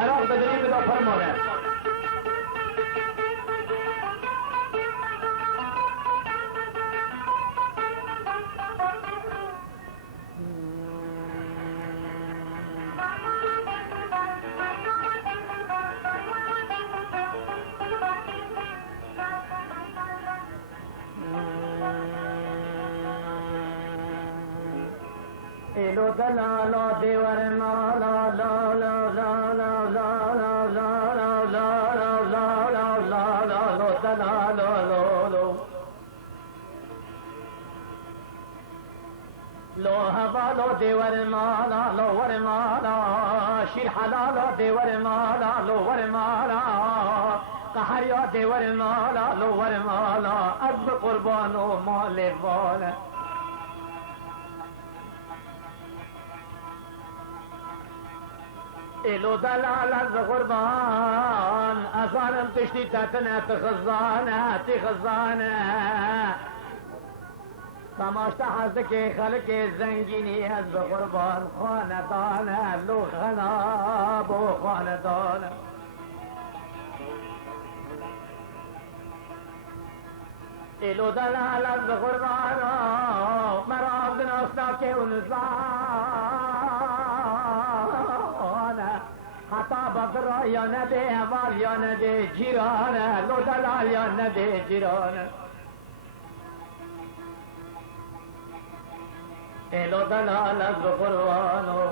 مرا بدری بدا فرمانه ایلو دلالا دیور مالا لا لا لا لا لا لا لا لا لا لا لا لا لا لا دلالا لو لو لو هوا لو دیور مالا لو ور مالا شیر حلالا دیور مالا لو ور مالا قهر یا دیور مالا لو ور مالا اب قربان و مال والا ایلو دلال از قربان ازانم تشتی تتنه تخزانه تخزانه تماشتا حزد که خلق زنگینی از قربان خاندانه لو خناب و خاندانه ایلو دلال از قربان مرا بناسنا که حتی بقرا یا نده اول یا نده جیرانه لو دلال یا نده جیرانه ایلو دلال از قربانو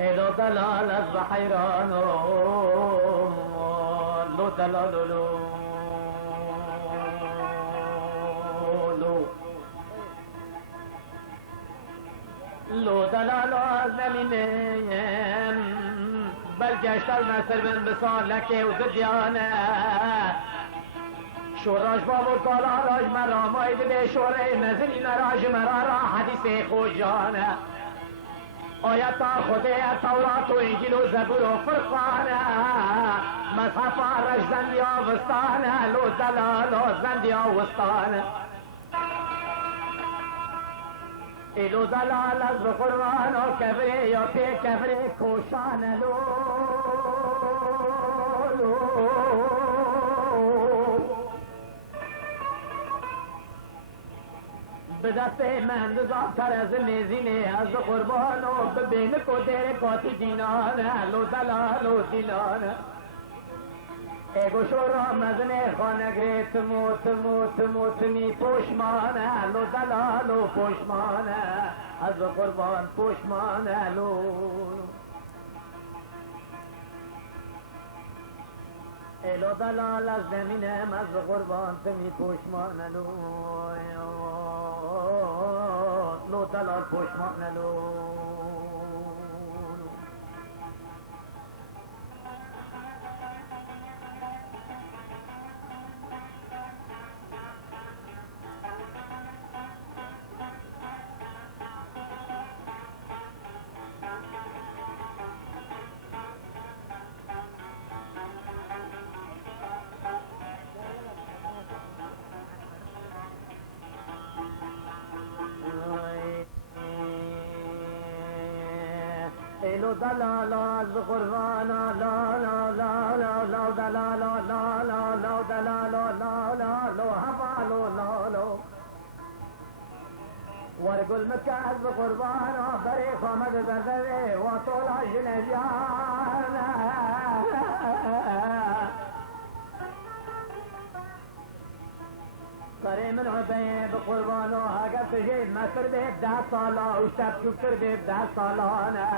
ایلو دلال از حیرانو لو دلال لو دلالو از نمینه بلگشتر نصر بن بسالکه و زدیانه شوراش بابو کالاراش مرا ماید به شوره نزلی نراج مرا را حدیث خوجانه آیتا خود تورات و انجیل و زبور و فرقانه مصحف رش زندیا وستانه لو دلالو زندیا وستانه ایلو دلال از قرآن و کبره یا پی کبره کوشان لو به دست مندزاتر از میزینه از قربان و ببین کدر کاتی دینانه لو دلال و دینانه ایگو شورا مزنه خانگه تمو تمو تمو تمی پوشمانه لو دلالو پوشمانه از قربان پوشمانه لو ایلو دلال از زمینه از قربان تمی پوشمانه لو لو دلال پوشمانه لو ایلو دلالا از قربانا لا لا لا لا لا دلالا لا لا لا دلالا لا لا لا حوالو لا لا ورقل مكة از قربانا بريق ومد بردوي وطول جنجانا سره من عبیه بقربانو اگر تجید مصر به 10 ساله و شب شکر به 10 سالانه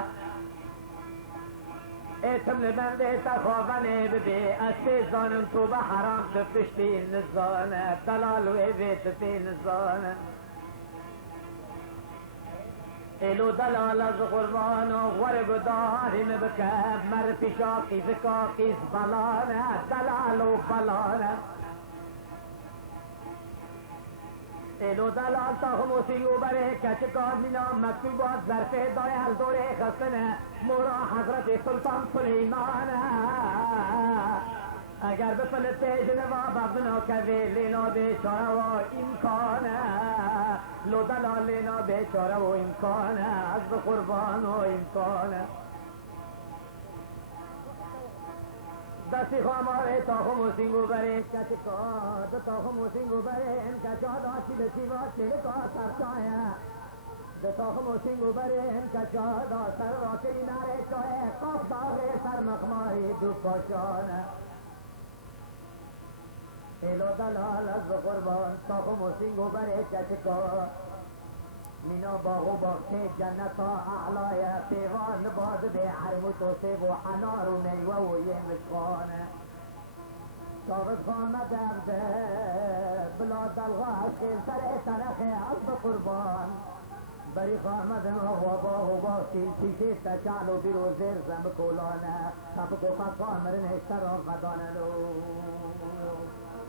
ایتم لبنده تخوافنه بده استی زانم تو به حرام تفتشتی نزانه دلال و ایویت تی نزانه ایلو دلال از قربانو ورگ داریم بکم مر پیشاقی زکاقی بلانه دلال و بلانه ایلو دلال تا خموسی و بره کچکار مینا مکتوبات ظرفه دای هر دوره خستنه مورا حضرت سلطان سلیمانه اگر بفلته جنوا بابنا کوی لینا بیچاره و امکانه لو دلال لینا بیچاره و امکانه از قربان و امکانه دستی خاماره تا خموسینگو بره کچکات تا خموسینگو بره این کچا داشتی بسیوات چلکات سرچایه تا خموسینگو بره این کچا دا سر راکلی ناره چایه قاف داغه سر مخماری دو پاشانه ایلو دلال از قربان تا خموسینگو بره کچکات مینا باغو باغچه جنت اعلای پیوان باد به حرم و توسیب و حنار و میوه و یه مشخانه صابت خامد عبده بلا دلغاش خیل سر تنخه عبد قربان بری خامد و با شیشه تچال و بیرو زیر زم کولانه تفکو فقا مرنشتر و غدانه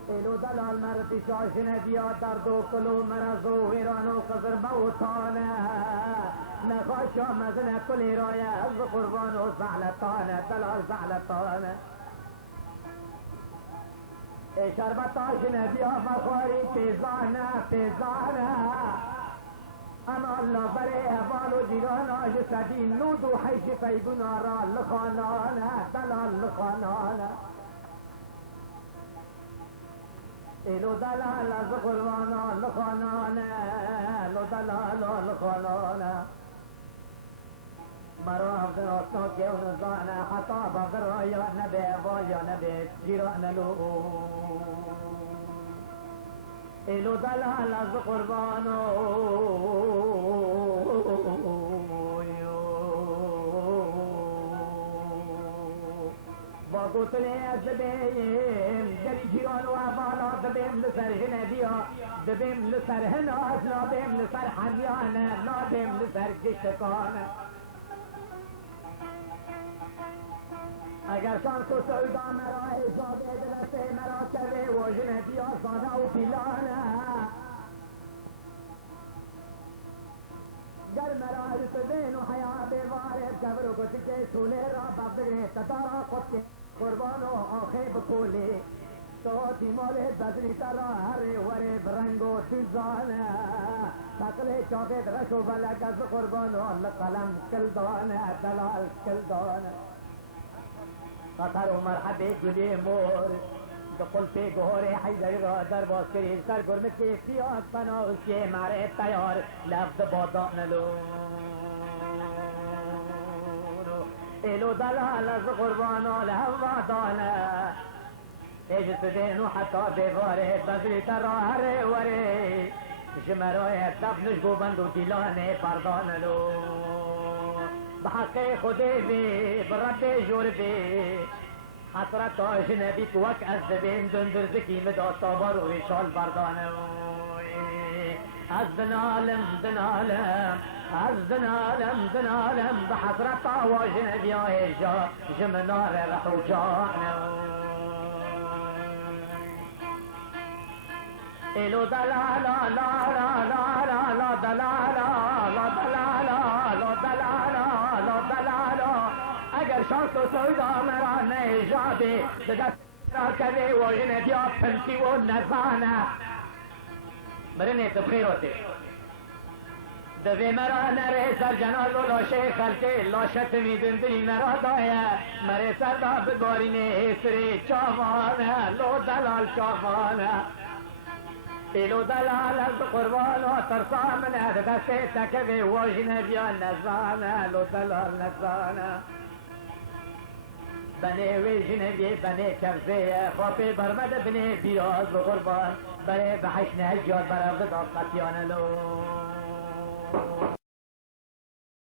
ایلو دلال مرتی شاشنه بیا درد و کلو مرز و ویران و قصر موتانه نخواشا مزنه کلی رایه از قربان و زعلتانه دلال زعلتانه ای شربتاشنه بیا بخوری پیزانه پیزانه اما الله بره احوال و جیران آج سدین نود و حیش فیبون آرا لخانانه دلال لخانانه ایلو دلال از قربانا لخانانه لو دلال لخانانه مرا عبد راستان که اون زانه حتا بغر یا نبه وال یا نبه جیران لو ایلو دلال از قربانو با گوتلی از دبیم جلی جیران و احوالا دبیم لسر جنبیا دبیم لسر هناز نابیم لسر حمیانه نابیم لسر گشتکانه اگر شانس و سودا مرا اجابه دلسته مرا کرده و جنبیا سانه و پیلانه گر مرا رسدین و حیات وارد جبر و گتک سوله را ببره تدارا قطع قربان و آخه بکولی تو تیمال بدری ترا هر وره برنگ و تیزانه تقل چاقت رش و بلک از قربان و قلم کلدانه دلال کلدانه قطر و مرحبه گلی مور دقل پی گوهر حیدری را در باز کری سر گرمه که سیاد پناوشی مره تیار لفظ بادانلو ایلو دلال از قربان و لحوادانه ایجت دینو حتی بیواره بزری تراره وره جمرای دفنش گوبند و دیلانه پردانلو بحق خودی بی برب جور بی حسرت آجنبی کوک از دبیم دندر زکی مداستا بارو ریشال بردانه از دنالم دنالم از دنالم دنالم بحسرت آجنبی آیجا جمنار رحو جانه ایلو دلالا لا لا لا لا لا دلالا لا دلالا لا دلالا لا دلالا اگر شانس و سودا مرا نیجاده به دست را کرده و جنبیا پنسی و نزانه مرنه تبخیر ہوتے دوی مرا نره سر جنال و لاشه خلقه لاشت میدندی مرا دایه مره سر دا بگارینه حسری چاوانه لو دلال چاوانه ایلو دلال از قربان و ترسامنه دست تکوی واجنه بیا نزانه لو دلال نزانه بنه ویجنه بی بنه کفزه خوابی برمد بنه بیراز قربان بره بحشنه جاد برافت آقاتیانه لو